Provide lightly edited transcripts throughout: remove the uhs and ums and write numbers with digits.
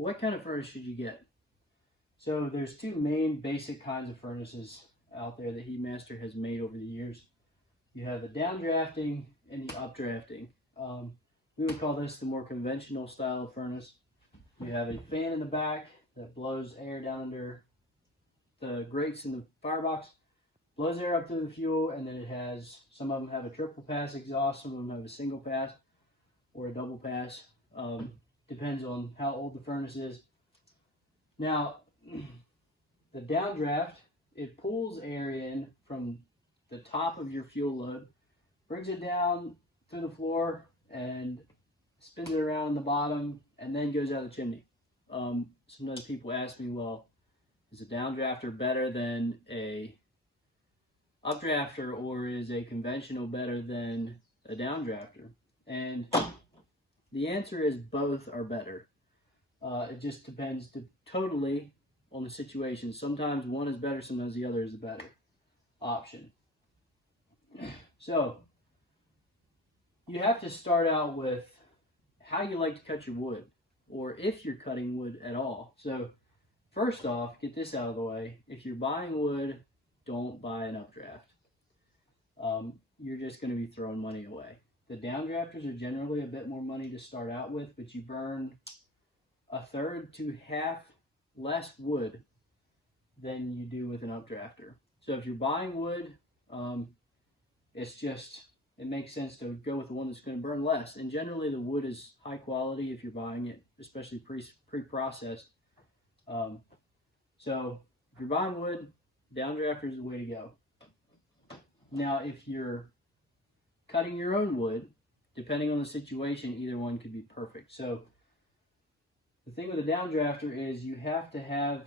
what kind of furnace should you get? So there's two main basic kinds of furnaces out there that Heatmaster has made over the years. You have the downdrafting and the updrafting. We would call this the more conventional style of furnace. You have a fan in the back that blows air down under the grates in the firebox, blows air up through the fuel, and then it has, some of them have a triple pass exhaust, some of them have a single pass or a double pass. Depends on how old the furnace is. Now, the downdraft, it pulls air in from the top of your fuel load, brings it down through the floor, and spins it around the bottom, and then goes out the chimney. Sometimes people ask me, well, is a downdrafter better than a updrafter, or is a conventional better than a downdrafter? And the answer is both are better. It just depends totally on the situation. Sometimes one is better, sometimes the other is the better option. So you have to start out with how you like to cut your wood, or if you're cutting wood at all. So first off, get this out of the way. If you're buying wood, don't buy an updraft. You're just going to be throwing money away. The downdrafters are generally a bit more money to start out with, but you burn a third to half less wood than you do with an updrafter. So if you're buying wood, it makes sense to go with the one that's going to burn less. And generally the wood is high quality if you're buying it, especially pre-processed. So if you're buying wood, downdrafter is the way to go. Now, if you're cutting your own wood, depending on the situation, either one could be perfect. So the thing with a downdrafter is you have to have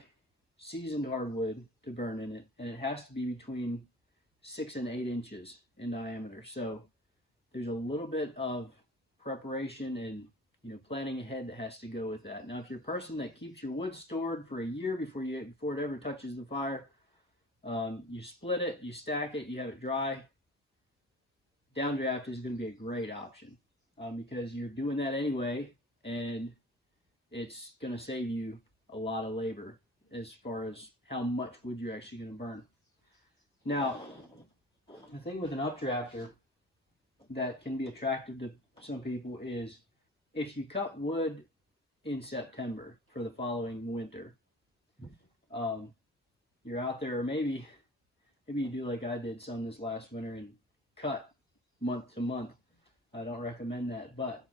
seasoned hardwood to burn in it, and it has to be between 6 and 8 inches in diameter. So there's a little bit of preparation and planning ahead that has to go with that. Now, if you're a person that keeps your wood stored for a year before it ever touches the fire, you split it, you stack it, you have it dry. Downdraft is going to be a great option because you're doing that anyway, and it's going to save you a lot of labor as far as how much wood you're actually going to burn. Now, the thing with an updrafter that can be attractive to some people is if you cut wood in September for the following winter, you're out there, or maybe you do like I did some this last winter and cut month to month. I don't recommend that, but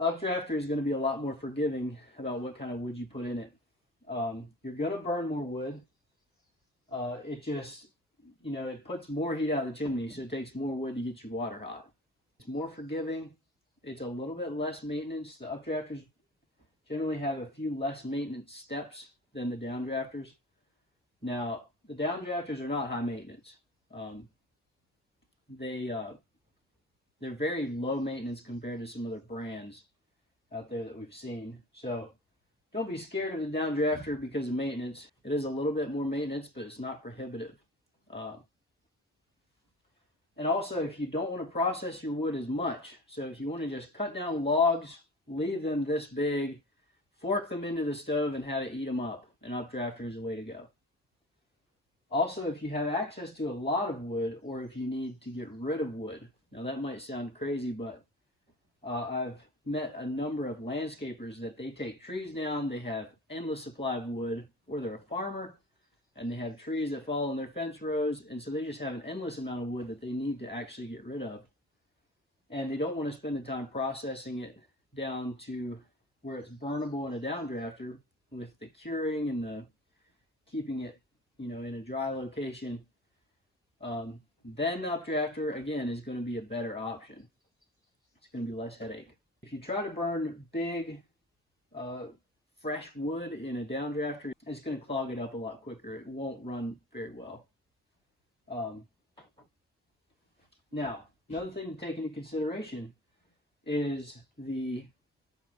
updrafter is going to be a lot more forgiving about what kind of wood you put in it. You're going to burn more wood. It just, it puts more heat out of the chimney, so it takes more wood to get your water hot. It's more forgiving. It's a little bit less maintenance. The updrafters generally have a few less maintenance steps than the downdrafters. Now, the downdrafters are not high maintenance. They're very low maintenance compared to some other brands out there that we've seen. So don't be scared of the downdrafter because of maintenance. It is a little bit more maintenance, but it's not prohibitive. And also, if you don't want to process your wood as much, so if you want to just cut down logs, leave them this big, fork them into the stove and have it eat them up, an updrafter is the way to go. Also, if you have access to a lot of wood, or if you need to get rid of wood, now that might sound crazy, but I've met a number of landscapers that they take trees down, they have endless supply of wood, or they're a farmer, and they have trees that fall in their fence rows, and so they just have an endless amount of wood that they need to actually get rid of. And they don't want to spend the time processing it down to where it's burnable in a downdrafter with the curing and the keeping it in a dry location. Then the updrafter, again, is going to be a better option. It's going to be less headache. If you try to burn big, fresh wood in a downdrafter, it's going to clog it up a lot quicker. It won't run very well. Now, another thing to take into consideration is the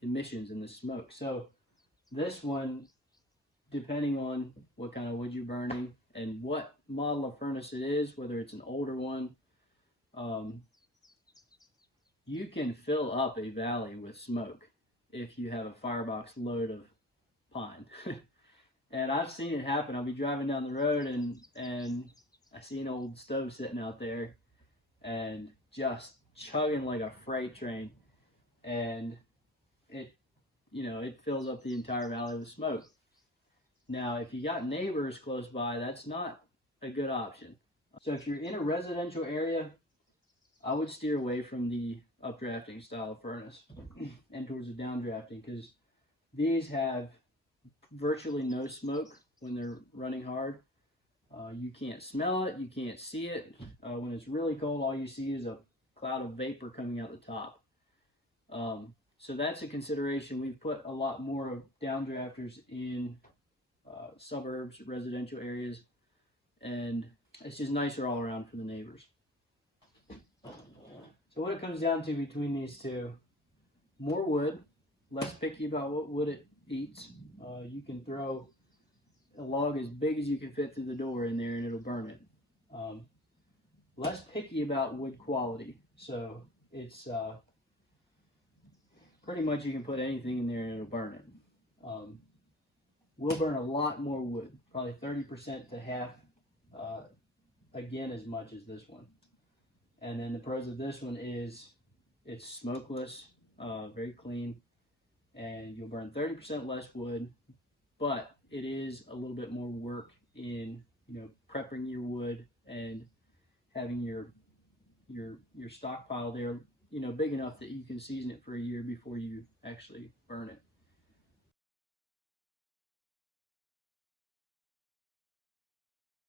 emissions and the smoke. So this one, depending on what kind of wood you're burning and what model of furnace it is, whether it's an older one, you can fill up a valley with smoke. if you have a firebox load of pine. And I've seen it happen. I'll be driving down the road and I see an old stove sitting out there and just chugging like a freight train, and it it fills up the entire valley with smoke. Now, if you got neighbors close by, that's not a good option. So if you're in a residential area, I would steer away from the updrafting style of furnace and towards the downdrafting, because these have virtually no smoke when they're running hard. You can't smell it, you can't see it. When it's really cold, all you see is a cloud of vapor coming out the top. So that's a consideration. We've put a lot more of downdrafters in suburbs, residential areas, and it's just nicer all around for the neighbors. So what it comes down to between these two: more wood, less picky about what wood it eats. You can throw a log as big as you can fit through the door in there and it'll burn it. Less picky about wood quality. So it's pretty much you can put anything in there and it'll burn it. Will burn a lot more wood, probably 30% to half, again as much as this one. And then the pros of this one is it's smokeless, very clean, and you'll burn 30% less wood, but it is a little bit more work in prepping your wood and having your stockpile there big enough that you can season it for a year before you actually burn it.